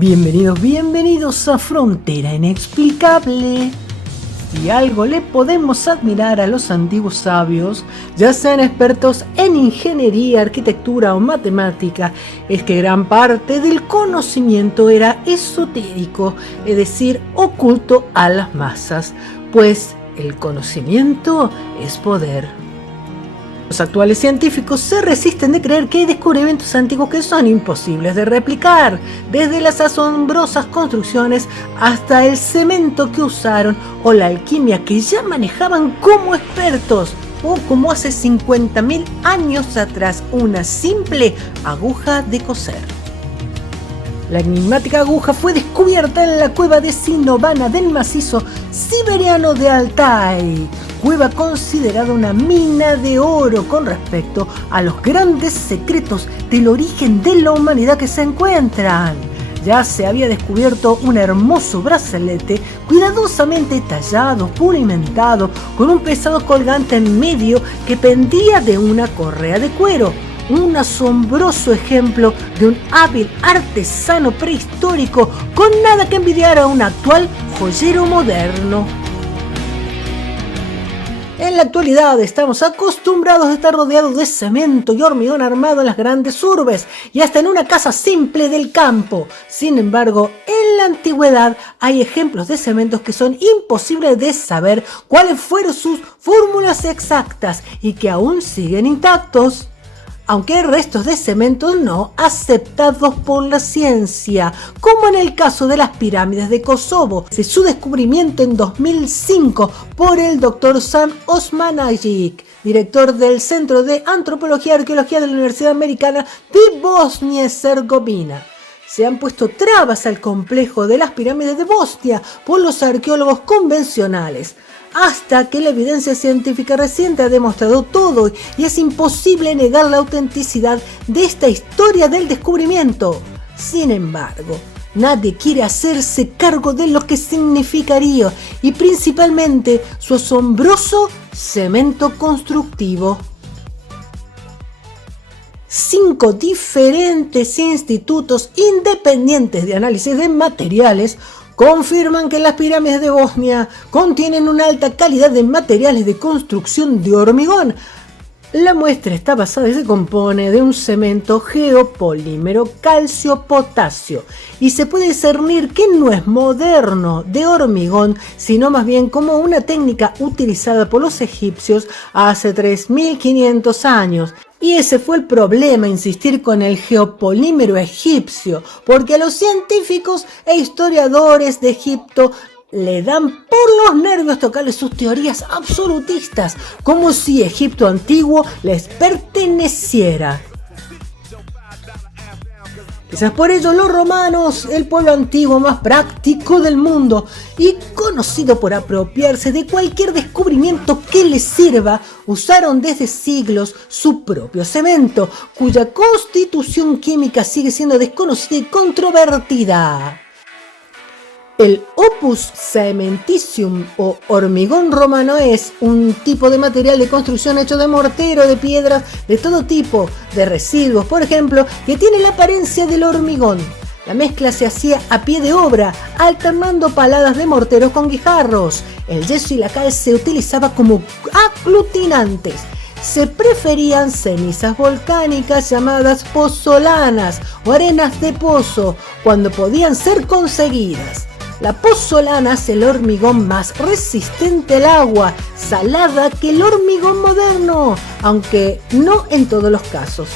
Bienvenidos a Frontera Inexplicable. Si algo le podemos admirar a los antiguos sabios, ya sean expertos en ingeniería, arquitectura o matemática, es que gran parte del conocimiento era esotérico, es decir, oculto a las masas, pues el conocimiento es poder. Los actuales científicos se resisten de creer que hay descubrimientos antiguos que son imposibles de replicar, desde las asombrosas construcciones hasta el cemento que usaron o la alquimia que ya manejaban como expertos, o como hace 50.000 años atrás una simple aguja de coser. La enigmática aguja fue descubierta en la cueva de Sinovana del macizo siberiano de Altai, cueva considerada una mina de oro con respecto a los grandes secretos del origen de la humanidad que se encuentran. Ya se había descubierto un hermoso brazalete cuidadosamente tallado, pulimentado, con un pesado colgante en medio que pendía de una correa de cuero. Un asombroso ejemplo de un hábil artesano prehistórico con nada que envidiar a un actual joyero moderno. En la actualidad estamos acostumbrados a estar rodeados de cemento y hormigón armado en las grandes urbes y hasta en una casa simple del campo. Sin embargo, en la antigüedad hay ejemplos de cementos que son imposibles de saber cuáles fueron sus fórmulas exactas y que aún siguen intactos, aunque hay restos de cemento no aceptados por la ciencia, como en el caso de las pirámides de Kosovo, de su descubrimiento en 2005 por el Dr. Sam Osmanagic, director del Centro de Antropología y Arqueología de la Universidad Americana de Bosnia y Herzegovina. Se han puesto trabas al complejo de las pirámides de Bosnia por los arqueólogos convencionales, hasta que la evidencia científica reciente ha demostrado todo y es imposible negar la autenticidad de esta historia del descubrimiento. Sin embargo, nadie quiere hacerse cargo de lo que significaría y principalmente su asombroso cemento constructivo. 5 diferentes institutos independientes de análisis de materiales confirman que las pirámides de Bosnia contienen una alta calidad de materiales de construcción de hormigón. La muestra está basada y se compone de un cemento geopolímero calcio-potasio y se puede discernir que no es moderno de hormigón, sino más bien como una técnica utilizada por los egipcios hace 3.500 años. Y ese fue el problema, insistir con el geopolímero egipcio, porque a los científicos e historiadores de Egipto le dan por los nervios tocarles sus teorías absolutistas, como si Egipto antiguo les perteneciera. Quizás por ello los romanos, el pueblo antiguo más práctico del mundo y conocido por apropiarse de cualquier descubrimiento que les sirva, usaron desde siglos su propio cemento, cuya constitución química sigue siendo desconocida y controvertida. El opus cementitium o hormigón romano es un tipo de material de construcción hecho de mortero, de piedras, de todo tipo, de residuos, por ejemplo, que tiene la apariencia del hormigón. La mezcla se hacía a pie de obra, alternando paladas de morteros con guijarros. El yeso y la cal se utilizaba como aglutinantes. Se preferían cenizas volcánicas llamadas pozzolanas o arenas de pozo cuando podían ser conseguidas. La pozzolana es el hormigón más resistente al agua salada que el hormigón moderno, aunque no en todos los casos.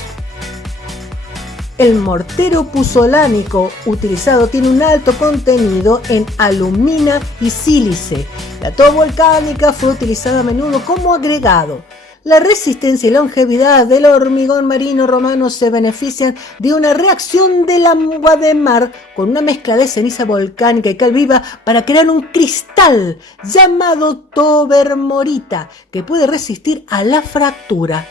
El mortero puzzolánico utilizado tiene un alto contenido en alumina y sílice. La toba volcánica fue utilizada a menudo como agregado. La resistencia y longevidad del hormigón marino romano se benefician de una reacción del agua de mar con una mezcla de ceniza volcánica y cal viva para crear un cristal llamado tobermorita que puede resistir a la fractura,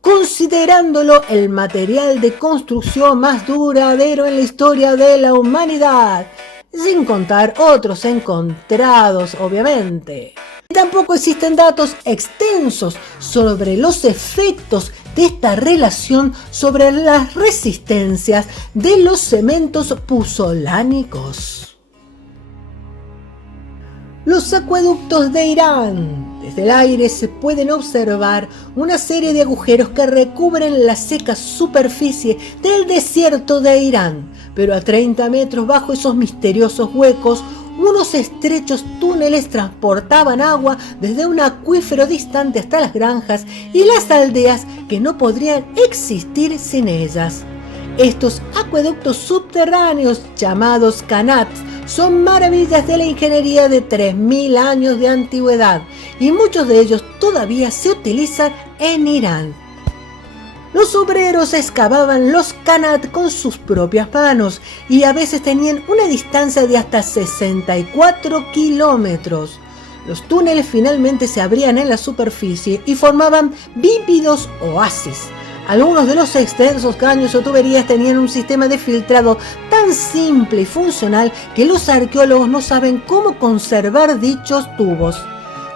considerándolo el material de construcción más duradero en la historia de la humanidad, sin contar otros encontrados, obviamente. Tampoco existen datos extensos sobre los efectos de esta relación sobre las resistencias de los cementos puzolánicos. Los acueductos de Irán. Desde el aire se pueden observar una serie de agujeros que recubren la seca superficie del desierto de Irán, pero a 30 metros bajo esos misteriosos huecos, unos estrechos túneles transportaban agua desde un acuífero distante hasta las granjas y las aldeas que no podrían existir sin ellas. Estos acueductos subterráneos, llamados qanats, son maravillas de la ingeniería de 3000 años de antigüedad y muchos de ellos todavía se utilizan en Irán. Los obreros excavaban los qanat con sus propias manos y a veces tenían una distancia de hasta 64 kilómetros. Los túneles finalmente se abrían en la superficie y formaban vívidos oasis. Algunos de los extensos caños o tuberías tenían un sistema de filtrado tan simple y funcional que los arqueólogos no saben cómo conservar dichos tubos.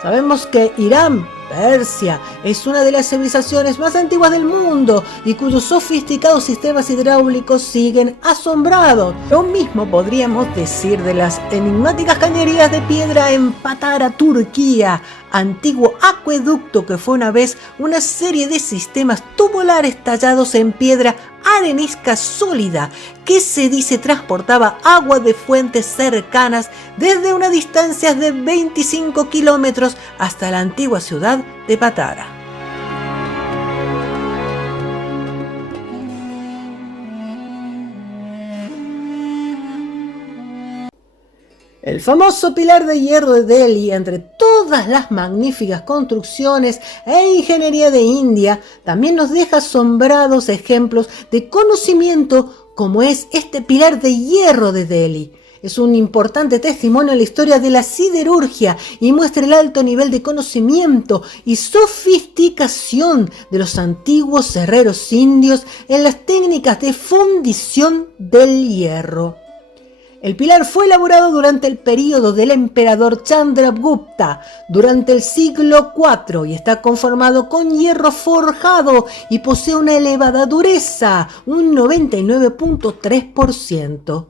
Sabemos que Irán, Persia, es una de las civilizaciones más antiguas del mundo y cuyos sofisticados sistemas hidráulicos siguen asombrados. Lo mismo podríamos decir de las enigmáticas cañerías de piedra en Patara, Turquía, antiguo acueducto que fue una vez una serie de sistemas tubulares tallados en piedra arenisca sólida que se dice transportaba agua de fuentes cercanas desde una distancia de 25 kilómetros hasta la antigua ciudad de Patara. El famoso pilar de hierro de Delhi, entre todas las magníficas construcciones e ingeniería de India, también nos deja asombrados ejemplos de conocimiento como es este pilar de hierro de Delhi. Es un importante testimonio en la historia de la siderurgia y muestra el alto nivel de conocimiento y sofisticación de los antiguos herreros indios en las técnicas de fundición del hierro. El pilar fue elaborado durante el período del emperador Chandragupta durante el siglo IV y está conformado con hierro forjado y posee una elevada dureza, un 99.3%.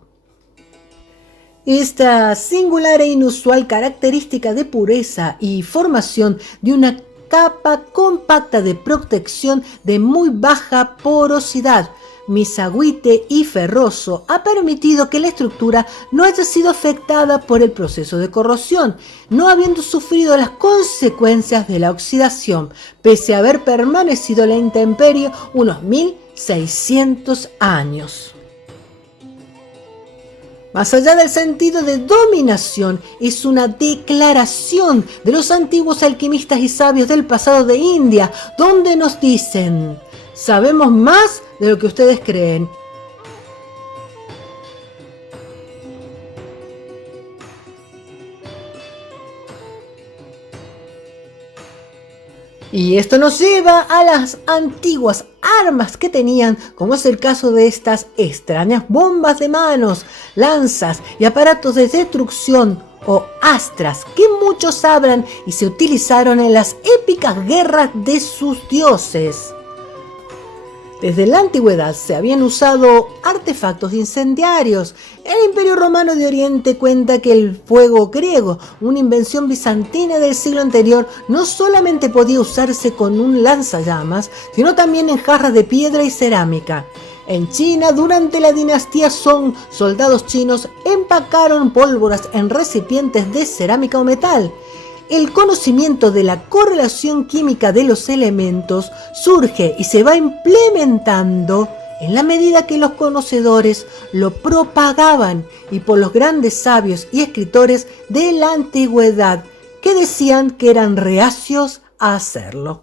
Esta singular e inusual característica de pureza y formación de una capa compacta de protección de muy baja porosidad, misagüite y ferroso ha permitido que la estructura no haya sido afectada por el proceso de corrosión, no habiendo sufrido las consecuencias de la oxidación, pese a haber permanecido a la intemperie unos 1600 años. Más allá del sentido de dominación, es una declaración de los antiguos alquimistas y sabios del pasado de India, donde nos dicen: sabemos más de lo que ustedes creen. Y esto nos lleva a las antiguas armas que tenían, como es el caso de estas extrañas bombas de manos, lanzas y aparatos de destrucción o astras que muchos hablan y se utilizaron en las épicas guerras de sus dioses. Desde la antigüedad se habían usado artefactos incendiarios. El Imperio Romano de Oriente cuenta que el fuego griego, una invención bizantina del siglo anterior, no solamente podía usarse con un lanzallamas, sino también en jarras de piedra y cerámica. En China, durante la dinastía Song, soldados chinos empacaron pólvoras en recipientes de cerámica o metal. El conocimiento de la correlación química de los elementos surge y se va implementando en la medida que los conocedores lo propagaban y por los grandes sabios y escritores de la antigüedad que decían que eran reacios a hacerlo.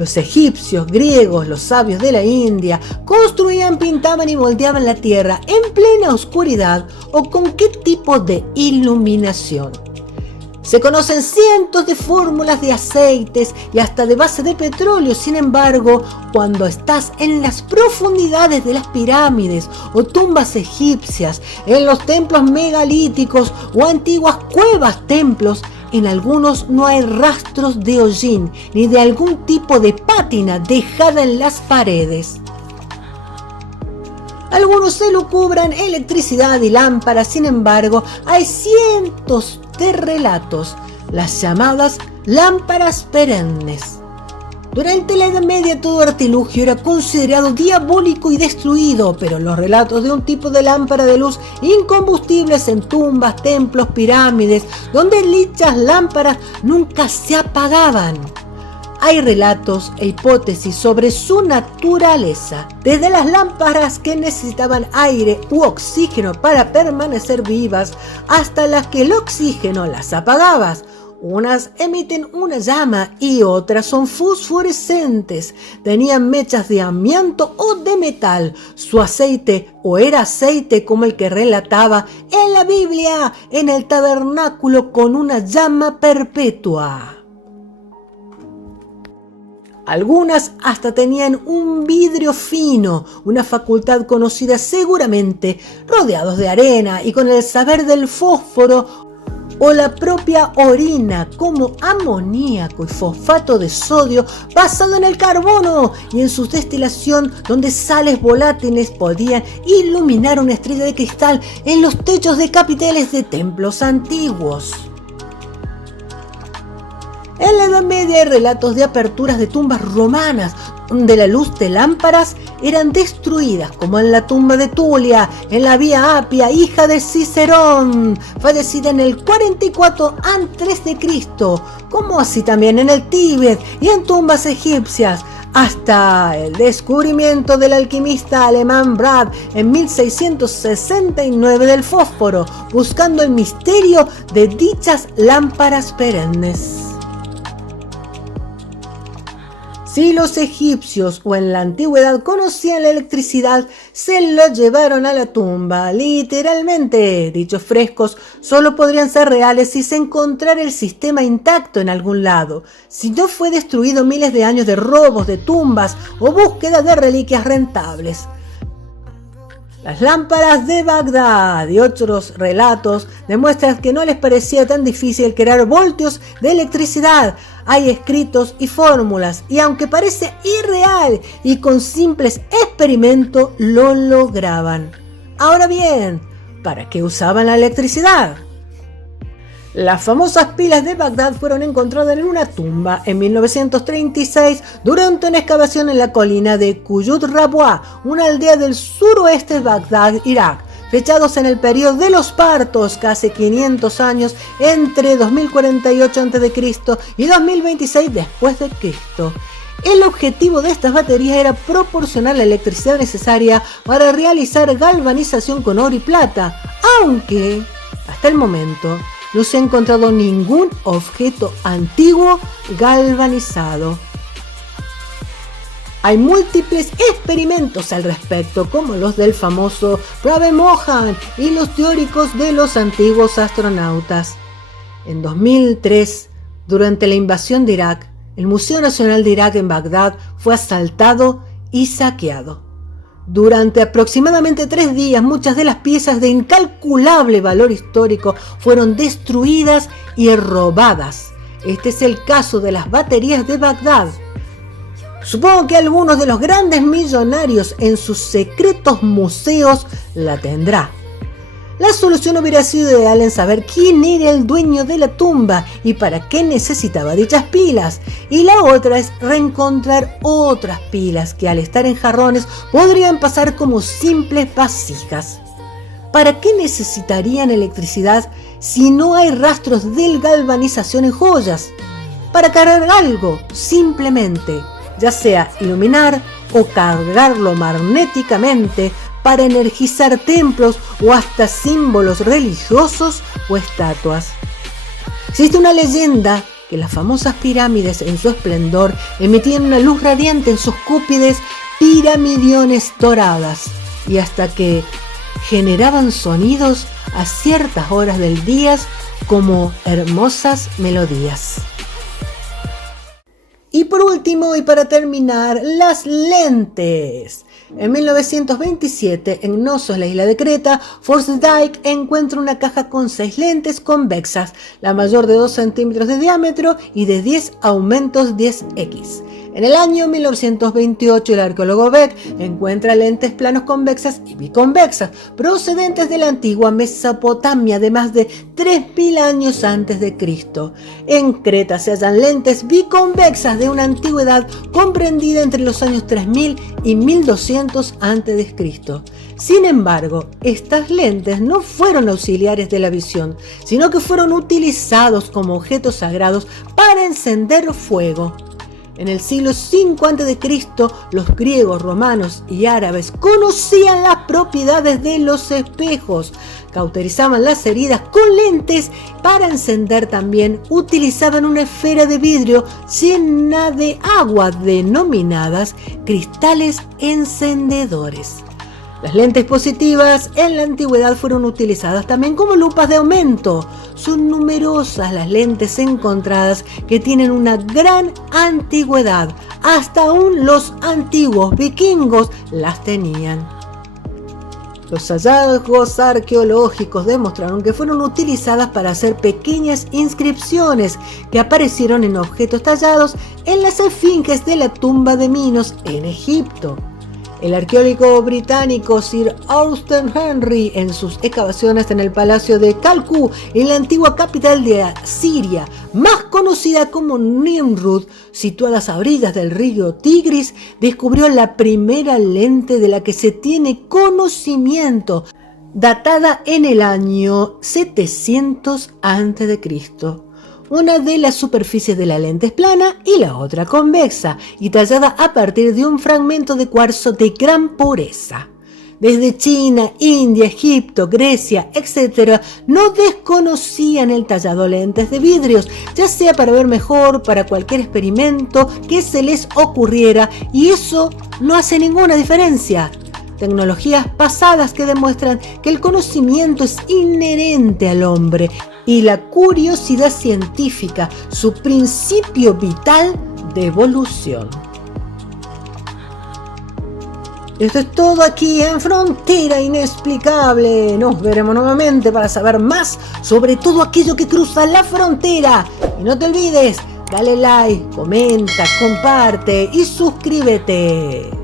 Los egipcios, griegos, los sabios de la India construían, pintaban y moldeaban la tierra en plena oscuridad o con qué tipo de iluminación. Se conocen cientos de fórmulas de aceites y hasta de base de petróleo. Sin embargo, cuando estás en las profundidades de las pirámides o tumbas egipcias, en los templos megalíticos o antiguas cuevas-templos, en algunos no hay rastros de hollín ni de algún tipo de pátina dejada en las paredes. Algunos se lucubran electricidad y lámparas. Sin embargo, hay cientos de relatos, las llamadas lámparas perennes. Durante la Edad Media todo artilugio era considerado diabólico y destruido, pero los relatos de un tipo de lámpara de luz incombustibles en tumbas, templos, pirámides, donde dichas lámparas nunca se apagaban. Hay relatos e hipótesis sobre su naturaleza, desde las lámparas que necesitaban aire u oxígeno para permanecer vivas, hasta las que el oxígeno las apagabas. Unas emiten una llama y otras son fosforescentes. Tenían mechas de amianto o de metal. Su aceite o era aceite como el que relataba en la Biblia, en el tabernáculo con una llama perpetua. Algunas hasta tenían un vidrio fino, una facultad conocida seguramente, rodeados de arena y con el saber del fósforo o la propia orina como amoníaco y fosfato de sodio basado en el carbono y en su destilación, donde sales volátiles podían iluminar una estrella de cristal en los techos de capiteles de templos antiguos. En la Edad Media hay relatos de aperturas de tumbas romanas, donde la luz de lámparas eran destruidas, como en la tumba de Tulia, en la Vía Apia, hija de Cicerón, fallecida en el 44 a.C., como así también en el Tíbet y en tumbas egipcias, hasta el descubrimiento del alquimista alemán Brad en 1669 del fósforo, buscando el misterio de dichas lámparas perennes. Si los egipcios o en la antigüedad conocían la electricidad, se lo llevaron a la tumba, literalmente. Dichos frescos solo podrían ser reales si se encontrara el sistema intacto en algún lado, si no fue destruido miles de años de robos de tumbas o búsqueda de reliquias rentables. Las lámparas de Bagdad y otros relatos demuestran que no les parecía tan difícil crear voltios de electricidad. Hay escritos y fórmulas, y aunque parece irreal y con simples experimentos, lo lograban. Ahora bien, ¿para qué usaban la electricidad? Las famosas pilas de Bagdad fueron encontradas en una tumba en 1936 durante una excavación en la colina de Kuyut Rabwa, una aldea del suroeste de Bagdad, Irak, fechados en el periodo de los partos, casi 500 años entre 2048 a.C. y 2026 después de Cristo. El objetivo de estas baterías era proporcionar la electricidad necesaria para realizar galvanización con oro y plata, aunque hasta el momento no se ha encontrado ningún objeto antiguo galvanizado. Hay múltiples experimentos al respecto, como los del famoso Ravi Mohan y los teóricos de los antiguos astronautas. En 2003, durante la invasión de Irak, el Museo Nacional de Irak en Bagdad fue asaltado y saqueado. Durante aproximadamente 3 días, muchas de las piezas de incalculable valor histórico fueron destruidas y robadas. Este es el caso de las baterías de Bagdad. Supongo que algunos de los grandes millonarios en sus secretos museos la tendrá. La solución hubiera sido ideal en saber quién era el dueño de la tumba y para qué necesitaba dichas pilas. Y la otra es reencontrar otras pilas que al estar en jarrones podrían pasar como simples vasijas. ¿Para qué necesitarían electricidad si no hay rastros de galvanización en joyas? Para cargar algo, simplemente, ya sea iluminar o cargarlo magnéticamente para energizar templos o hasta símbolos religiosos o estatuas. Existe una leyenda que las famosas pirámides en su esplendor emitían una luz radiante en sus cúpides piramidiones doradas, y hasta que generaban sonidos a ciertas horas del día como hermosas melodías. Y por último, y para terminar, las lentes. En 1927, en Knossos, la isla de Creta, Forsdyke encuentra una caja con 6 lentes convexas, la mayor de 2 centímetros de diámetro y de 10 aumentos 10x. En el año 1928, el arqueólogo Beck encuentra lentes planos convexas y biconvexas, procedentes de la antigua Mesopotamia de más de 3.000 años antes de Cristo. En Creta se hallan lentes biconvexas de una antigüedad comprendida entre los años 3000 y 1200 a.C. Sin embargo, estas lentes no fueron auxiliares de la visión, sino que fueron utilizados como objetos sagrados para encender fuego. En el siglo V a.C., los griegos, romanos y árabes conocían las propiedades de los espejos, cauterizaban las heridas con lentes. Para encender también utilizaban una esfera de vidrio llena de agua denominadas cristales encendedores. Las lentes positivas en la antigüedad fueron utilizadas también como lupas de aumento. Son numerosas las lentes encontradas que tienen una gran antigüedad. Hasta aún los antiguos vikingos las tenían. Los hallazgos arqueológicos demostraron que fueron utilizadas para hacer pequeñas inscripciones que aparecieron en objetos tallados en las esfinges de la tumba de Minos en Egipto. El arqueólogo británico Sir Austen Henry, en sus excavaciones en el palacio de Kalkú, en la antigua capital de Asiria, más conocida como Nimrud, situadas a orillas del río Tigris, descubrió la primera lente de la que se tiene conocimiento, datada en el año 700 a.C. Una de las superficies de la lente es plana y la otra convexa, y tallada a partir de un fragmento de cuarzo de gran pureza. Desde China, India, Egipto, Grecia, etc., no desconocían el tallado lentes de vidrios, ya sea para ver mejor, para cualquier experimento que se les ocurriera, y eso no hace ninguna diferencia. Tecnologías pasadas que demuestran que el conocimiento es inherente al hombre y la curiosidad científica, su principio vital de evolución. Esto es todo aquí en Frontera Inexplicable. Nos veremos nuevamente para saber más sobre todo aquello que cruza la frontera. Y no te olvides, dale like, comenta, comparte y suscríbete.